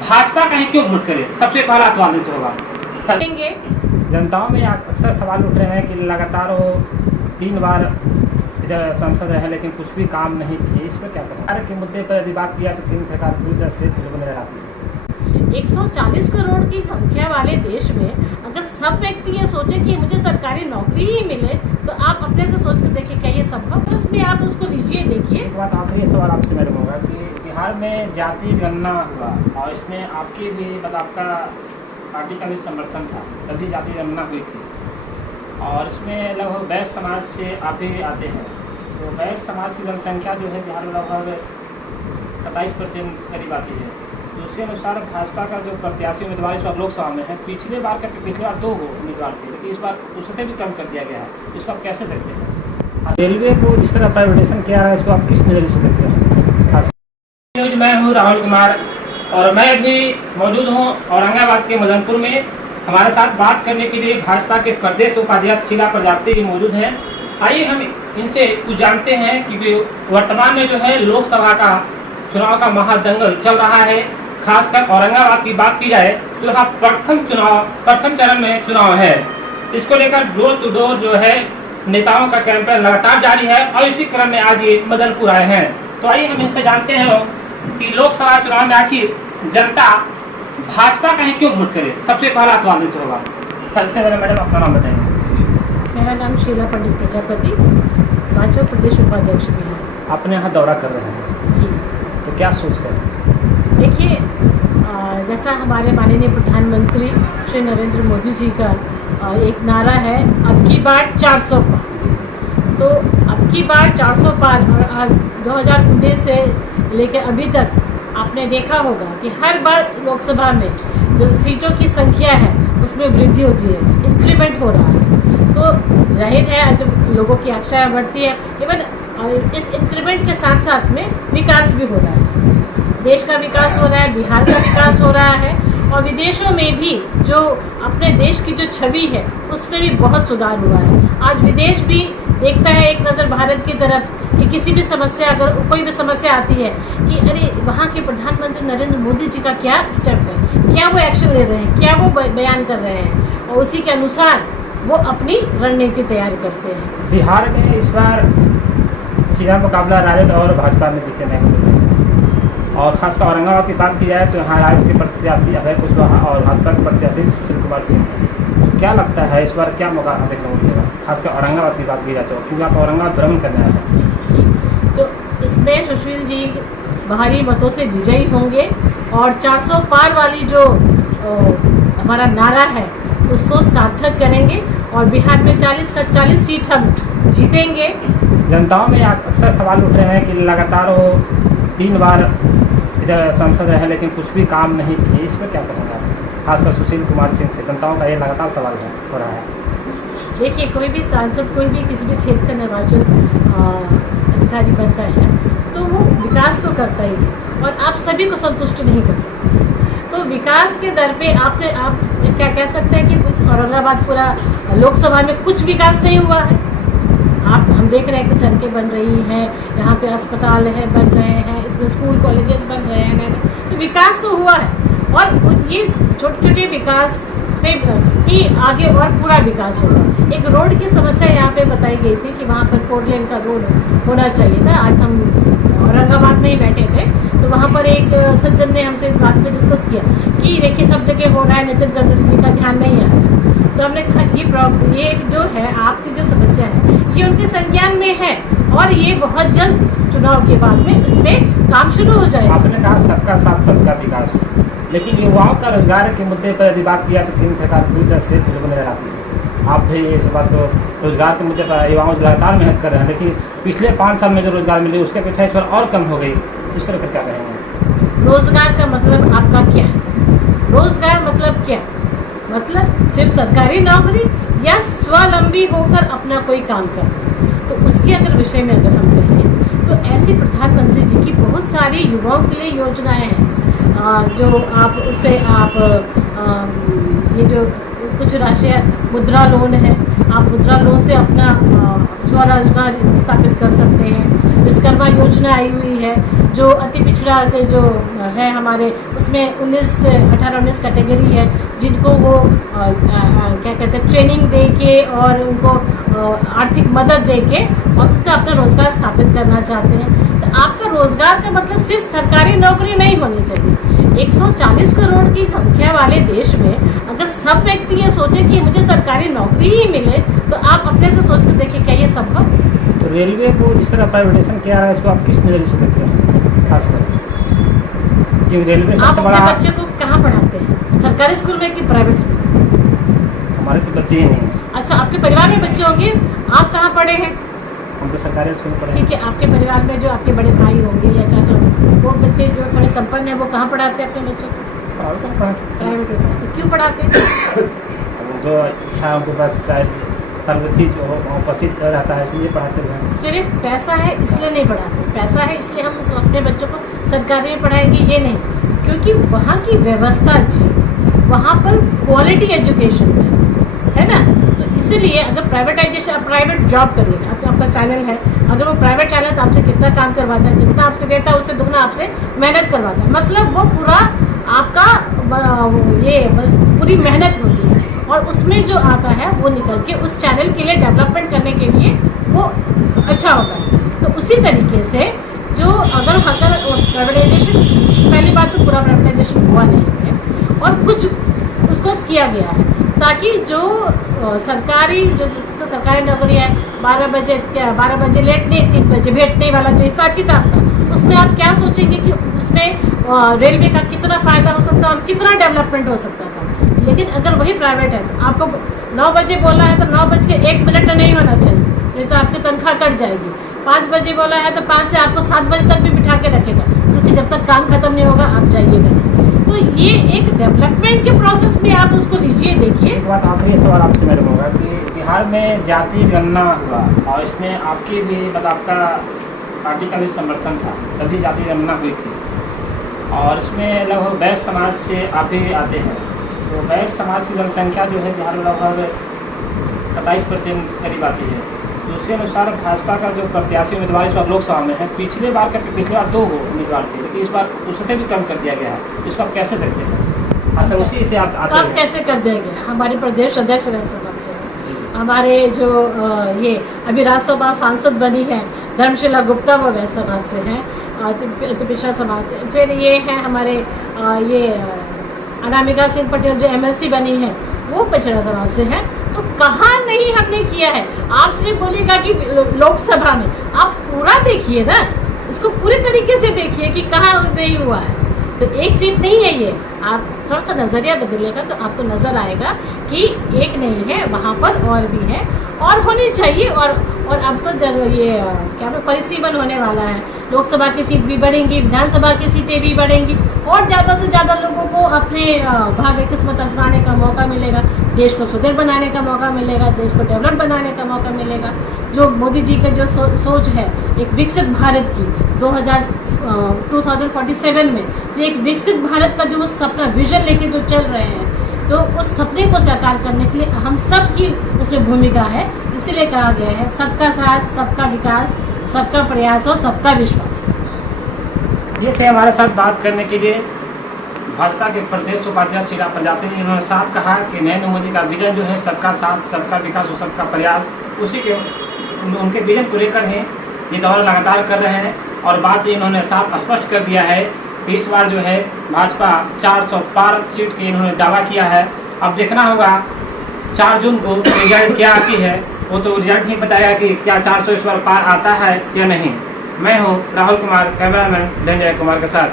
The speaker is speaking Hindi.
भाजपा का ही क्यों वोट करे, सबसे पहला सवाल इस होगा। जनताओं में अक्सर सवाल उठ रहे हैं कि लगातार वो 3 बार इधर सांसद रहे लेकिन कुछ भी काम नहीं किए, इस पर क्या करें? भारत के मुद्दे पर यदि बात किया तो केंद्र सरकार पूरी तरह से फिल्म नजर आती है। 140 करोड़ की संख्या वाले देश में अगर सब व्यक्ति ये सोचे कि मुझे सरकारी नौकरी ही मिले, तो आप अपने से सोच कर देखिए क्या ये संभव? इसमें आप उसको लीजिए, देखिए। एक बात आखिरी सवाल आपसे मैडम होगा कि बिहार में जाति गणना हुआ और इसमें आपकी भी मतलब आपका पार्टी का भी समर्थन था, तभी जाति गणना हुई थी और इसमें लगभग वैश्य समाज से आप भी आते हैं। तो वैश्य समाज की जनसंख्या जो है बिहार में लगभग 27% करीब आती है। तो उसके अनुसार भाजपा का जो प्रत्याशी उम्मीदवार इस बार लोकसभा में है, पिछले बार 2 उम्मीदवार थे लेकिन इस बार उससे भी कम कर दिया गया है। इसको आप कैसे देखते हैं? रेलवे को जिस तरह प्राइवेटाइजेशन किया है इसको आप किस नज़रिए से देखते हैं? मैं हूँ राहुल कुमार और मैं अभी मौजूद हूँ औरंगाबाद के मदनपुर में। हमारे साथ बात करने के लिए भाजपा के प्रदेश उपाध्यक्ष शीला प्रजापति मौजूद हैं। आइए हम इनसे कुछ जानते हैं कि वर्तमान में जो है लोकसभा का चुनाव का महादंगल चल रहा है। खासकर औरंगाबाद की बात की जाए तो यहाँ प्रथम चरण में चुनाव है। इसको लेकर डोर टू डोर जो है नेताओं का कैंपेन लगातार जारी है और इसी क्रम में आज ये मदनपुर आए हैं। तो आइए हम इनसे जानते हैं कि लोकसभा चुनाव में आखिर जनता भाजपा का ही क्यों वोट करे, सबसे पहला सवाल इस होगा। सबसे पहले मैडम अपना नाम बताएंगे। मेरा नाम शीला पंडित प्रजापति, भाजपा प्रदेश उपाध्यक्ष भी है। अपने यहाँ दौरा कर रहे हैं जी, तो क्या सोच कर? देखिए, जैसा हमारे माननीय प्रधानमंत्री श्री नरेंद्र मोदी जी का एक नारा है, अब की बार 400 पार। तो अब की बार 400 पार और 2019 से लेकर अभी तक आपने देखा होगा कि हर बार लोकसभा में जो सीटों की संख्या है उसमें वृद्धि होती है, इंक्रीमेंट हो रहा है। तो जाहिर है जब लोगों की आशाएं बढ़ती है, इवन इस इंक्रीमेंट के साथ साथ में विकास भी हो रहा है। देश का विकास हो रहा है, बिहार का विकास हो रहा है और विदेशों में भी जो अपने देश की जो छवि है उसमें भी बहुत सुधार हुआ है। आज विदेश भी देखता है एक नज़र भारत की तरफ कि किसी भी समस्या, अगर कोई भी समस्या आती है कि अरे वहाँ के प्रधानमंत्री नरेंद्र मोदी जी का क्या स्टेप है, क्या वो एक्शन ले रहे हैं, क्या वो बयान कर रहे हैं और उसी के अनुसार वो अपनी रणनीति तैयार करते हैं। बिहार में इस बार सीधा मुकाबला राजद और भाजपा में दिखे नहीं मिले और खासकर औरंगाबाद की बात की जाए तो यहाँ राजद के प्रत्याशी अभय कुशवाहा और भाजपा के प्रत्याशी सुशील कुमार सिंह हैं। क्या लगता है इस बार क्या मौका देखने को मिलेगा, खासकर औरंगाबाद की बात की जाए तो, क्योंकि आप औरंगाबाद भ्रमण करने आए हैं? तो इसमें सुशील जी भारी मतों से विजयी होंगे और 400 पार वाली जो हमारा नारा है उसको सार्थक करेंगे और बिहार में 40 का 40 सीट हम जीतेंगे। जनताओं में अक्सर सवाल उठ रहे हैं कि लगातार वो 3 बार इधर सांसद रहे लेकिन कुछ भी काम नहीं किए, इस पर क्या करेंगे आप? खासकर सुशील कुमार सिंह से जनताओं का ये लगातार सवाल हो रहा है। देखिए, कोई भी सांसद, कोई भी किसी भी क्षेत्र का निर्वाचन अधिकारी बनता है तो वो विकास तो करता ही है और आप सभी को संतुष्ट नहीं कर सकते। तो विकास के दर पे आप क्या कह सकते हैं कि इस औरंगाबाद पूरा लोकसभा में कुछ विकास नहीं हुआ है। हम देख रहे हैं कि सड़कें बन रही हैं, यहाँ पे अस्पताल है बन रहे हैं, इसमें स्कूल कॉलेजेस बन रहे हैं, तो विकास तो हुआ है और ये छोटे छोटे विकास से ही आगे और पूरा विकास होगा। एक रोड की समस्या यहाँ पे बताई गई थी कि वहाँ पर 4 लेन का रोड होना चाहिए था। आज हम औरंगाबाद में ही बैठे थे तो वहाँ पर एक सज्जन ने हमसे इस बात पे डिस्कस किया कि देखिए सब जगह हो रहा है, नितिन गडकरी जी का ध्यान नहीं आ रहा। तो हमने कहा ये जो है आपकी जो समस्या है ये उनके संज्ञान में है और ये बहुत जल्द चुनाव के बाद में इस पर काम शुरू हो जाएगा। आपने कहा सबका साथ सबका विकास, लेकिन युवाओं का रोजगार के मुद्दे पर यदि बात किया तो केंद्र सरकार पूरी तरह से फिल्म नजर आती है। आप भी इस बात को रोजगार के मुद्दे पर युवाओं लगातार मेहनत कर रहे हैं, लेकिन पिछले 5 साल में जो रोजगार मिले उसके अपेक्षा इस बार और कम हो गई, इस पर क्या कहेंगे? रोजगार का मतलब आपका क्या है? रोजगार मतलब क्या? मतलब सिर्फ सरकारी नौकरी या स्वावलंबी होकर अपना कोई काम करना। तो उसके अगर विषय में अगर हम कहें तो ऐसी प्रधानमंत्री जी की बहुत सारी युवाओं के लिए योजनाएं हैं जो आप उससे आप ये जो कुछ राशि मुद्रा लोन है, आप मुद्रा लोन से अपना स्वरोजगार स्थापित कर सकते हैं। विश्वकर्मा योजना आई हुई है, जो अति पिछड़ा के जो है हमारे, उसमें 18-19 कैटेगरी है जिनको वो क्या कहते हैं ट्रेनिंग दे के और उनको आर्थिक मदद दे के और उनका अपना रोज़गार स्थापित करना चाहते हैं। तो आपका रोज़गार का मतलब सिर्फ सरकारी नौकरी नहीं होनी चाहिए। 140 करोड़ की संख्या वाले देश में अगर सब व्यक्ति ये सोचे कि मुझे सरकारी नौकरी ही मिले, तो आप अपने से सोच कर देखिए क्या ये संभव? तो रेलवे को जिस तरह प्राइवेटाइजेशन किया है, इसको आप किस नज़रिए से देखते हैं खासकर? क्योंकि रेलवे आप सबसे अपने बड़ा। बच्चे को कहाँ पढ़ाते हैं, सरकारी स्कूल में कि प्राइवेट स्कूल में? हमारे तो बच्चे ही नहीं हैं। अच्छा, आपके परिवार में बच्चे होंगे, आप कहाँ पढ़े हैं? हम तो सरकारी स्कूल में पढ़े हैं। ठीक है, आपके परिवार में जो आपके बड़े भाई होंगे या चाचा होंगे, वो बच्चे जो थोड़े संपन्न हैं, वो कहाँ पढ़ाते हैं अपने बच्चों को? प्राइवेट में पढ़ा सकते हैं। प्राइवेट में। तो क्यों पढ़ाते हैं? जो इच्छा उनके पास शायद सर्व चीज़ उपस्थित रहता है, इसलिए पढ़ाते हैं। सिर्फ पैसा है इसलिए नहीं पढ़ाते, पैसा है इसलिए हम अपने बच्चों को सरकारी में पढ़ाएंगे ये नहीं, क्योंकि वहाँ की व्यवस्था अच्छी, वहाँ पर क्वालिटी एजुकेशन है ना। तो इसीलिए अगर प्राइवेटाइजेशन, आप प्राइवेट जॉब करिएगा, आपका चैनल है, अगर वो प्राइवेट चैनल तो आपसे कितना काम करवाता है, जितना आपसे देता है उससे दुगना आपसे मेहनत करवाता है, मतलब वो पूरा आपका ये पूरी मेहनत होती है और उसमें जो आता है वो निकल के उस चैनल के लिए डेवलपमेंट करने के लिए वो अच्छा होता है। तो उसी तरीके से जो अगर प्राइवेटाइजेशन, पहली बात तो पूरा प्राइवेटाइजेशन हुआ नहीं है और कुछ उसको किया गया है ताकि जो सरकारी जो जिसको सरकारी नौकरी है 12 बजे लेट नहीं 3 बजे भेटने वाला जो हिसाब किताब था, उसमें आप क्या सोचेंगे कि उसमें रेलवे का कितना फ़ायदा हो सकता है और कितना डेवलपमेंट हो सकता था। लेकिन अगर वही प्राइवेट है तो आपको 9 बजे बोला है तो 9:01 नहीं होना चाहिए, नहीं तो आपकी तनख्वाह कट जाएगी। 5 बजे बोला है तो 5 से आपको 7 बजे तक भी बिठा के रखेगा, क्योंकि जब तक काम खत्म नहीं होगा आप जाइएगा नहीं। तो ये एक डेवलपमेंट के प्रोसेस में आप उसको लीजिए, देखिए। एक बात आखिरी सवाल आपसे मैडम होगा कि बिहार में जाति गणना हुआ और इसमें आपकी भी मतलब आपका पार्टी का भी समर्थन था, तभी जाति गणना हुई थी और इसमें लगभग वैश्य समाज से आप ही आते हैं। तो वैश्य समाज की जनसंख्या जो है बिहार में लगभग 27% करीब आती है। तो उसके अनुसार भाजपा का जो प्रत्याशी उम्मीदवार इस बार लोकसभा में है, पिछले बार 2 उम्मीदवार थे, लेकिन इस बार उससे भी कम कर दिया गया है। इसको आप कैसे देखते हैं? अच्छा, उसी से आप आते हैं। कैसे कर देंगे? हमारे प्रदेश अध्यक्ष राज्यसभा से है, हमारे जो ये अभी राज्यसभा सांसद बनी है धर्मशिला गुप्ता, वो वैश्य समाज से हैं, पिछड़ा समाज से। फिर ये है हमारे ये अनामिका सिंह पटेल जो MLC बनी है, वो पिछड़ा समाज से है। तो कहाँ नहीं हमने किया है? आप सिर्फ बोलिएगा कि लोकसभा में, आप पूरा देखिए ना, इसको पूरे तरीके से देखिए कि कहाँ नहीं हुआ है। तो एक सीट नहीं है ये, आप थोड़ा सा नज़रिया बदलिएगा तो आपको नज़र आएगा कि एक नहीं है, वहाँ पर और भी है और होनी चाहिए। और अब तो ये क्या परिसीमन होने वाला है, लोकसभा की सीट भी बढ़ेंगी, विधानसभा की सीटें भी बढ़ेंगी और ज़्यादा से ज़्यादा लोगों को अपने भाग्य किस्मत आजमाने का मौका मिलेगा, देश को सुदृढ़ बनाने का मौका मिलेगा, देश को डेवलप बनाने का मौका मिलेगा। जो मोदी जी का जो सोच है एक विकसित भारत की 2047 में, जो एक विकसित भारत का जो वो सपना विजन लेके जो चल रहे हैं, तो उस सपने को साकार करने के लिए हम सब की उसमें भूमिका है। इसीलिए कहा गया है सबका साथ, सबका विकास, सबका प्रयास और सबका विश्वास। ये थे हमारे साथ बात करने के लिए भाजपा के प्रदेश उपाध्यक्ष शीला प्रजापति जी। इन्होंने साफ कहा कि नरेंद्र मोदी का विजन जो है सबका साथ, सबका विकास और सबका प्रयास, उसी के उनके विजन को लेकर ही ये दौरा लगातार कर रहे हैं। और बात इन्होंने साफ स्पष्ट कर दिया है कि इस बार जो है भाजपा 400 पार सीट की इन्होंने दावा किया है। अब देखना होगा 4 जून को रिजल्ट क्या आती है, वो तो रिजल्ट ही बताएगा कि क्या 400 इस बार पार आता है या नहीं। मैं हूँ राहुल कुमार, कैमरामैन धनंजय कुमार के साथ।